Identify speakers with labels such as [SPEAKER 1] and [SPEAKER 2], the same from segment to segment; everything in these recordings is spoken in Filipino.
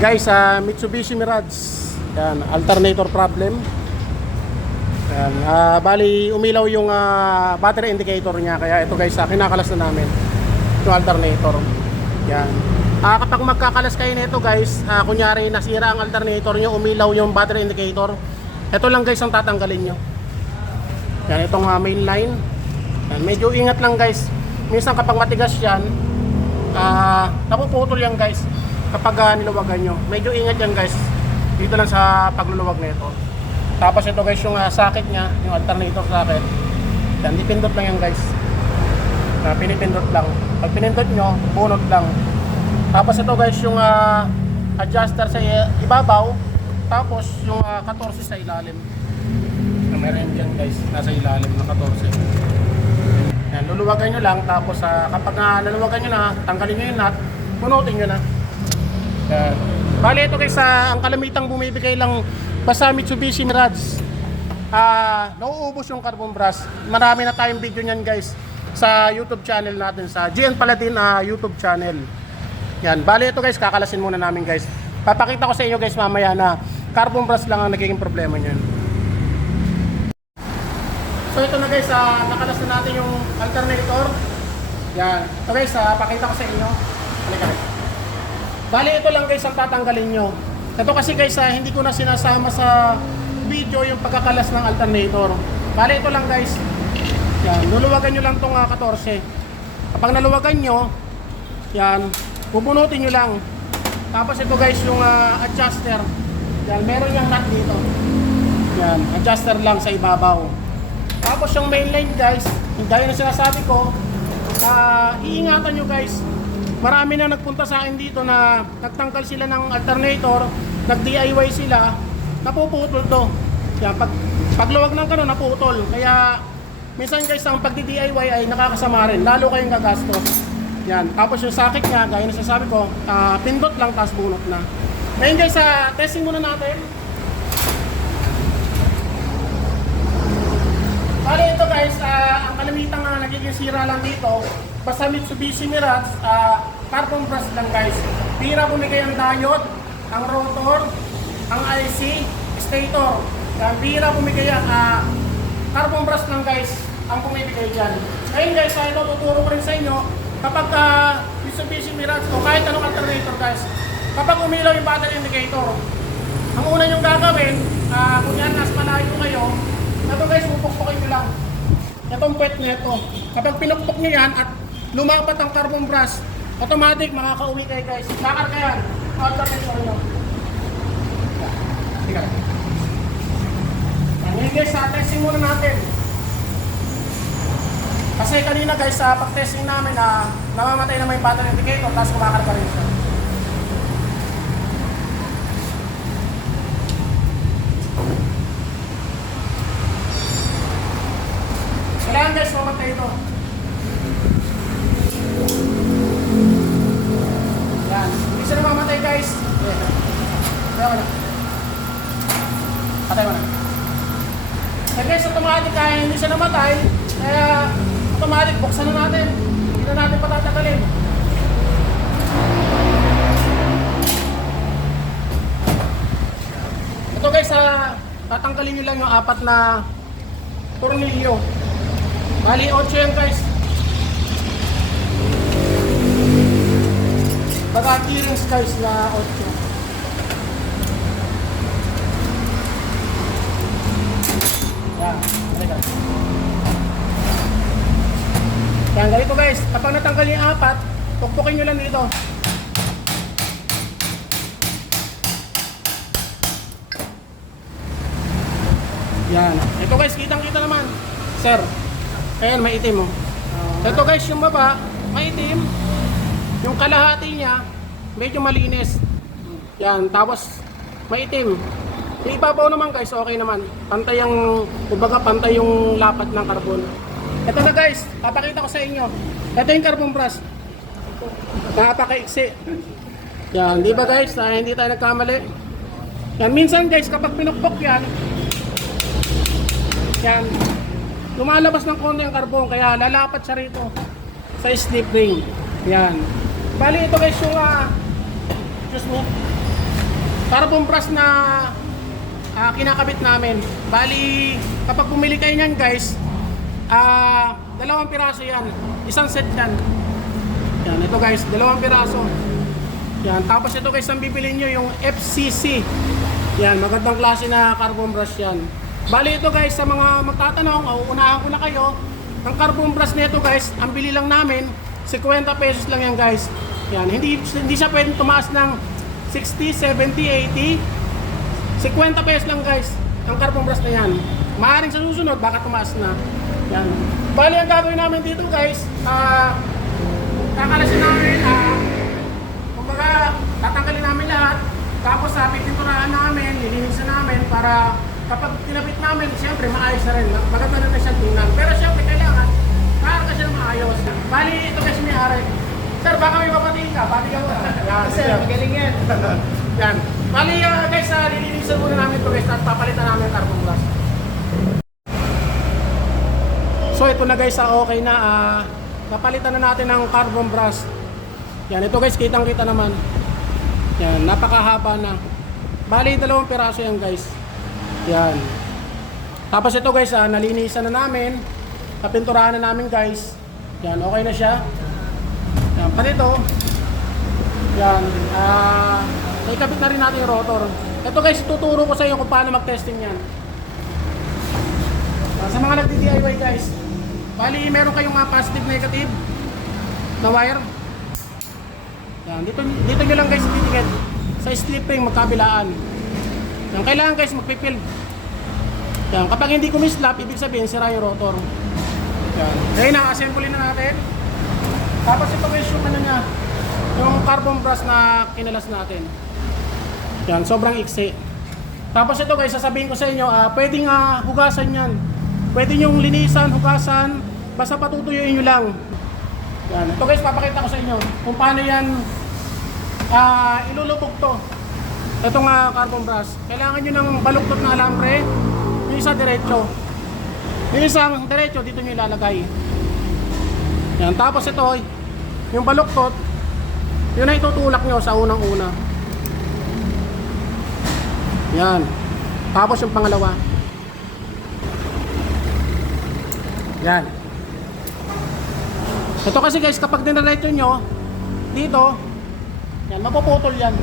[SPEAKER 1] Guys, sa Mitsubishi Mirage, yan, alternator problem. Yan, ah, bali umilaw yung ah, battery indicator niya kaya ito guys, ah, kinakalas na namin yung alternator. Yan. Ah, kapag magkakalas kayo nito guys, ah, kunyari nasira ang alternator niyo, umilaw yung battery indicator. Ito lang guys ang tatanggalin niyo. Yan, itong ah, main line. Yan, medyo ingat lang guys. Minsan kapag matigas yan, ah, napuputol yan guys. Kapag ah, niluwagan nyo. Medyo ingat yan guys. Dito lang sa pagluluwag nito. Tapos ito guys yung ah, socket niya, yung alternator socket. Yan, dipindot lang yan guys. Ah, pinipindot lang. Pag pinindot nyo, bunot lang. Tapos ito guys yung ah, adjuster sa i- ibabaw. Tapos yung ah, 14 sa ilalim. Meron dyan guys, nasa ilalim ng 14. Yan, luluwagan nyo lang. Tapos ah, kapag uh, naluwagan nyo na, tanggalin nyo yung nut, punutin nyo na. Yan. Bali ito guys, ah, ang kalamitang bumibigay lang basta Mitsubishi Mirage. Ah, nauubos yung carbon brush. Marami na tayong video niyan guys sa YouTube channel natin sa GN Paladin ah, YouTube channel. Yan, bali ito guys, kakalasin muna namin guys. Papakita ko sa inyo guys mamaya na carbon brush lang ang nagiging problema niyan. So ito na guys, ah, nakalas na natin yung alternator. Yan. Ito guys, ah, pakita ko sa inyo. Halika guys. Bali ito lang guys ang tatanggalin nyo. Ito kasi guys, ah, hindi ko na sinasama sa video yung pagkakalas ng alternator. Bali ito lang guys. Yan, luluwagan nyo lang itong 14. Kapag naluwagan nyo, yan, pupunutin nyo lang. Tapos ito guys yung ah, adjuster. Yan, meron yung nut dito. Yan, adjuster lang sa ibabaw. Tapos yung main line guys, gaya na sinasabi ko, ah, iingatan nyo guys. Marami na nagpunta sa akin dito na nagtanggal sila ng alternator, nag-DIY sila, napuputol to. Yan, pag, pagluwag ng kano, naputol. Kaya minsan guys, ang pagdi-DIY ay nakakasama rin, lalo kayong gagastos. Yan, tapos yung sakit niya, gaya na sinasabi ko, ah, pindot lang, tapos bunot na. Ngayon guys, sa testing muna natin. Bali ito guys, ah, ang kalamitang uh, nagiging sira lang dito, basta Mitsubishi Mirage, ah, carbon brush lang guys. Pira bumigay ang diode, ang rotor, ang IC, stator. Yan, pira bumigay ang ah, carbon brush lang guys, ang pumibigay dyan. Ngayon guys, ah, ito tuturo ko rin sa inyo, kapag ah, Mitsubishi Mirage o kahit anong alternator guys, kapag umilaw yung battery indicator, ang una yung gagawin, ah, kung yan nasa malayo kayo, ito guys, pupukpukin nyo lang. Itong puwet nito. Kapag pinukpok nyo yan at lumapat ang carbon brush, automatic makakauwi kayo guys. Lakar ka yan. Alternator nyo. Tika. Ngayon guys, sa testing muna natin. Kasi kanina guys, sa pag-testing namin na namamatay naman yung battery indicator tapos kumakarga rin siya. Kailangan guys, mamatay ito. Yan. Kaya mo. Patay mo na. Kaya guys, automatic kaya hindi siya namatay. Kaya automatic, buksan na natin. Hindi na natin patatagalin. Ito guys, ah, tatanggalin nyo lang yung apat na tornilyo. Bali, 8 yan guys. Baga rings guys na 8. Yan, halika. Yan, ganito guys. Kapag natanggal yung apat, pukpukin nyo lang dito. Yan. Ito guys, kitang-kita naman. Sir. Ayan, may itim oh. Ito guys, yung baba, may itim. Yung kalahati niya, medyo malinis. Yan, tapos may itim. Yung ibabaw naman guys, okay naman. Pantay yung, kumbaga pantay yung lapat ng carbon. Ito na guys, papakita ko sa inyo. Ito yung carbon brush. Napakaiksi. Yan, di ba guys, ah, hindi tayo nagkamali. Yan, minsan guys, kapag pinukpok yan, yan. Lumalabas ng konti ang carbon kaya lalapat siya rito sa slip ring. Yan. Bali ito guys yung uh, excuse me. carbon brush na ah, kinakabit namin. Bali, kapag bumili kayo niyan guys, ah, dalawang piraso yan. Isang set yan. Yan, ito guys, dalawang piraso. Yan, tapos ito guys, ang bibili nyo yung FCC. Yan, magandang klase na carbon brush yan. Bali ito guys, sa mga magtatanong, o unahan ko na kayo, ang carbon brush nito guys, ang bili lang namin, 50 pesos lang yan guys. Yan, hindi, hindi siya pwedeng tumaas ng 60, 70, 80. 50 pesos lang guys, ang carbon brush na yan. Maaring sa susunod, baka tumaas na. Yan. Bali, ang gagawin namin dito guys, ah, kakalasin namin, ah, kumbaga, tatanggalin namin lahat, tapos sa pipinturahan namin, lilinisan namin para kapag tinabit namin, siyempre maayos na rin siya tingnan. Pero siyempre kailangan, karga siya ng maayos. Bali, ito kasi may ari. Sir, baka may papatingin ka. Pati ka mo. Yan,
[SPEAKER 2] Sir, magaling yan.
[SPEAKER 1] Yan. Bali, ah, guys, uh, lilinisan muna namin ito guys at papalitan namin ang carbon glass. So ito na guys, ah, okay na. ah, napalitan na natin ng carbon brush. Yan, ito guys, kitang kita naman. Yan, napakahaba na. Bali, dalawang piraso yan guys. Yan. Tapos ito guys, ah, nalinisan na namin. Napinturahan na namin guys. Yan, okay na siya. Yan, pati ito. Yan, ah, naikabit na rin natin yung rotor. Ito guys, tuturo ko sa inyo kung paano mag-testing yan. Ah, sa mga nagdi-DIY guys, bali meron kayong mga positive negative na wire. Yan, dito, dito nyo lang guys titigit sa slip ring magkabilaan. Yan, kailangan guys magpipill. Yan, kapag hindi kumislap, ibig sabihin sira yung rotor. Yan. Ngayon na, assemble na natin. Tapos guys yung ano niya, yung carbon brush na kinalas natin. Yan, sobrang iksi. Tapos ito guys, sasabihin ko sa inyo, ah, pwedeng ah, hugasan yan. Pwede yung linisan, hugasan, basta patutuyuin nyo lang. Yan. Ito guys, papakita ko sa inyo kung paano yan ah, ilulubog to. Itong ah, carbon brush. Kailangan nyo ng baluktot na alambre, yung isa diretso. Yung isang diretso, dito nyo ilalagay. Yan. Tapos ito, yung baluktot, yun na itutulak nyo sa unang-una. Yan. Tapos yung pangalawa. Yan. Ito kasi guys, kapag diniretso nyo, dito, yan, mapuputol yan.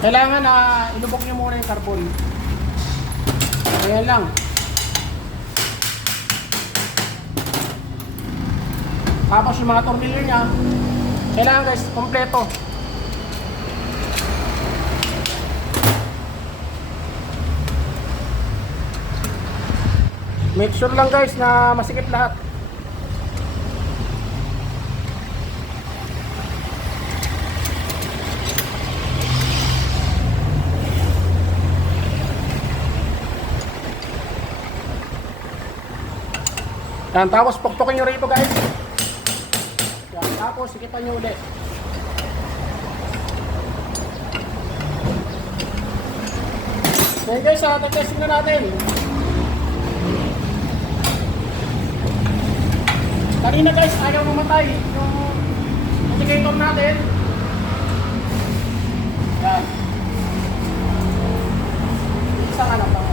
[SPEAKER 1] Kailangan na ilubog nyo muna yung carbon. Ayan lang. Tapos yung mga tornilyo niya, kailangan guys, kompleto. Make sure lang guys na masikip lahat. Yan, tapos pukpukin nyo rito guys. Tapos sikipan nyo ulit. Okay guys, ah, testing na natin. Kanina guys, ayaw mamatay yung indicator natin. Yan. Isa nga lang. tama.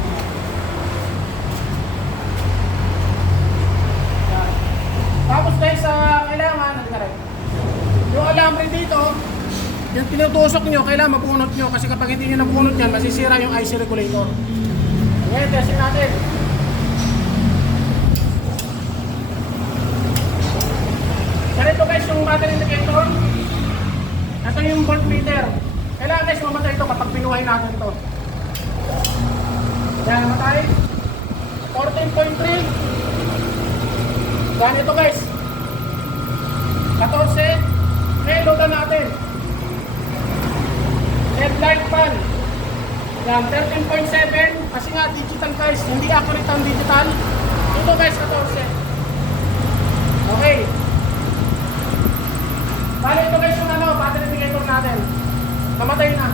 [SPEAKER 1] Yan. Tapos guys, uh, kailangan, halika rin. Yung alambre dito, yung tinutusok nyo, kailangan mabunot nyo kasi kapag hindi nyo nabunot yan, masisira yung IC regulator. Ngayon, testing natin. Ganito guys yung battery indicator. Ito yung voltmeter. Kailangan guys mamatay ito kapag pinuhay natin ito. Yan, namatay. 14.3. Yan ito guys. 14. Ngayon, loadan natin. Headlight fan. Yan, 13.7. Kasi nga, digital guys. Hindi accurate ang digital. Ito guys, 14. Okay. Bali ito guys yung ano, battery indicator natin. Namatay na.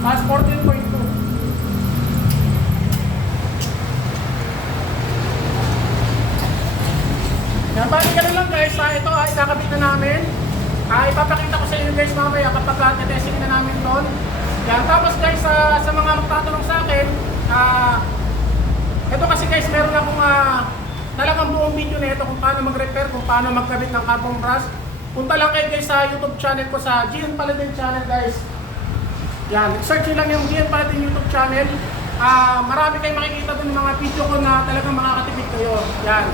[SPEAKER 1] Tapos 14.2. Yan, bali ganun lang guys. Ah, ito, ah, ikakabit na namin. Ah, ipapakita ko sa inyo guys mamaya kapag uh, testing na namin doon. Yan. Tapos guys, sa sa mga magtatanong sa akin, ah, ito kasi guys, meron akong ah, talagang buong video na ito kung paano mag-repair, kung paano magkabit ng carbon brush. Punta lang kayo guys sa YouTube channel ko sa GN Paladin channel guys. Yan, search lang yung GN Paladin YouTube channel. Ah, marami kayong makikita dun mga video ko na talagang makakatipid kayo. Yan.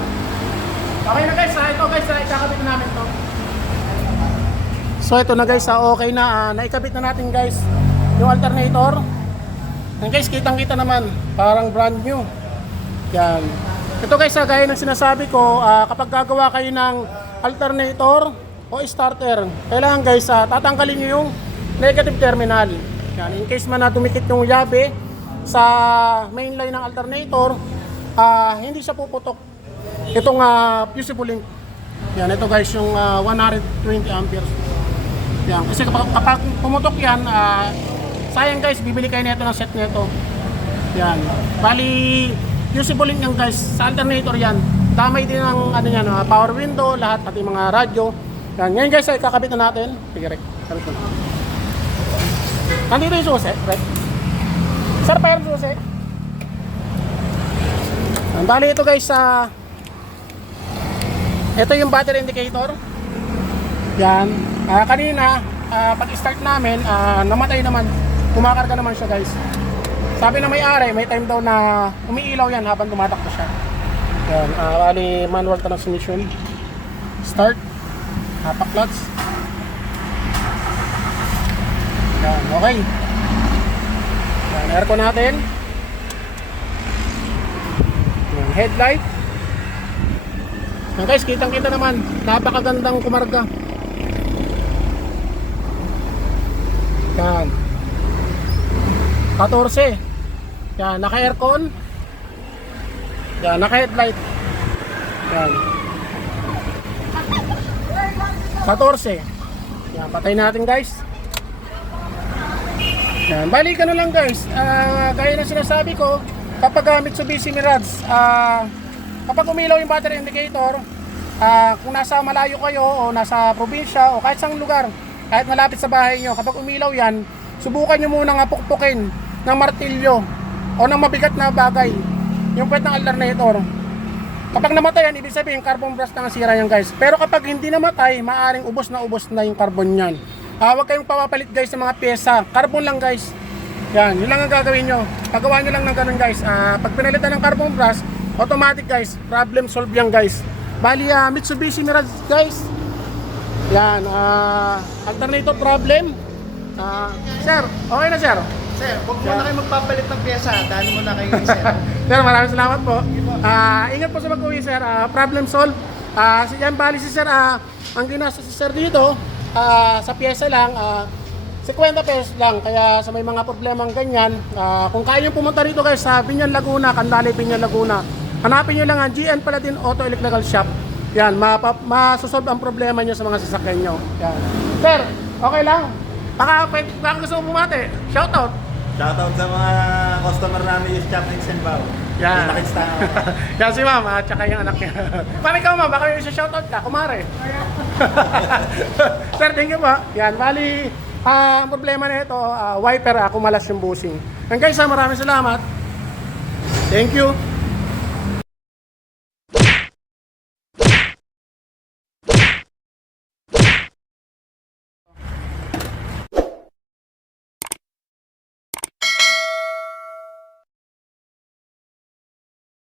[SPEAKER 1] Okay na guys, ah, ito guys, ah, ikakabit na namin to. So ito na guys, okay na, ah, naikabit na natin guys yung alternator. Yan guys, kitang-kita naman, parang brand new. Yan. Ito guys, ah, gaya ng sinasabi ko, ah, kapag gagawa kayo ng alternator o starter, kailangan guys, ah, tatanggalin nyo yung negative terminal. Yan, in case man na dumikit yung yabe sa main line ng alternator, ah, hindi siya puputok. Itong uh, fusible link. Yan, ito guys, yung ah, 120 amperes. Yan, kasi kapag, kapag pumutok yan, ah, sayang guys, bibili kayo nito ng set nito. Yan. Bali, usable link yan guys, sa alternator yan. Damay din ang ano yan, ah, power window, lahat, pati mga radyo. Yan, ngayon guys, ay kakabit na natin. Sige, Rek, na. Nandito yung susi, Rek. Sir, pa yung susi. Yan, bali ito guys, sa ito yung battery indicator. Yan. Ah, kanina, ah, pag-start namin, ah, namatay naman. Kumakarga naman siya guys. Sabi na may-ari, may time daw na umiilaw yan habang tumatakbo siya. Yan. Ah, bali, manual transmission. Start. Hapak clutch. Yan, okay. Yan, aircon natin. Yan, headlight. Yan guys, kitang kita naman. Napakagandang kumarga. Yan. 14. Yan, naka-aircon. Yan, naka-headlight. Yan. 14. Yan, patay natin guys. Yan, bali ano lang guys. Ah, gaya ng sinasabi ko, kapag uh, Mitsubishi Mirage, ah, kapag umilaw yung battery indicator, ah, kung nasa malayo kayo o nasa probinsya o kahit sang lugar, kahit malapit sa bahay nyo, kapag umilaw yan, subukan nyo muna nga pukpukin ng martilyo o ng mabigat na bagay yung pwet ng alternator. Kapag namatay yan, ibig sabihin carbon brush na ang sira yan guys. Pero kapag hindi namatay, maaring ubos na ubos na yung carbon yan. Ah, huwag kayong papapalit guys ng mga pyesa. Carbon lang guys. Yan, yun lang ang gagawin nyo. Pagawa nyo lang ng ganun guys. Ah, pag pinalitan ng carbon brush, automatic guys, problem solve yan guys. Bali, ah, Mitsubishi Mirage guys. Yan, ah, alternator problem. Ah, sir, okay na sir.
[SPEAKER 2] Sir, huwag mo na kayo magpapalit ng pyesa. Dahil mo na kayo sir.
[SPEAKER 1] Sir, maraming salamat po. Ah, ingat po sa mag-uwi, sir. Ah, problem solve. Ah, si yan bali si sir, ah, ang ginastos si sir dito, ah, sa pyesa lang, ah, 50 pesos lang. Kaya sa may mga problemang ganyan, ah, kung kaya nyo pumunta rito guys sa Binyan Laguna, Candale Binyan Laguna, hanapin nyo lang ang GN Paladin Auto Electrical Shop. Yan, mapa, masosolve ang problema nyo sa mga sasakyan nyo. Yan. Sir, okay lang. Baka, baka gusto mo bumate. Shoutout.
[SPEAKER 2] Shoutout sa mga customer namin yung Chapling Senbao.
[SPEAKER 1] Yan.
[SPEAKER 2] Nakits na.
[SPEAKER 1] Yan si ma'am at saka yung anak niya. Parang ikaw ma'am, baka yung shoutout ka, kumare. Sir, thank you po. Yan, bali, ah, ang problema na ito, ah, wiper, ah, kumalas yung bushing. And guys, ah, maraming salamat. Thank you.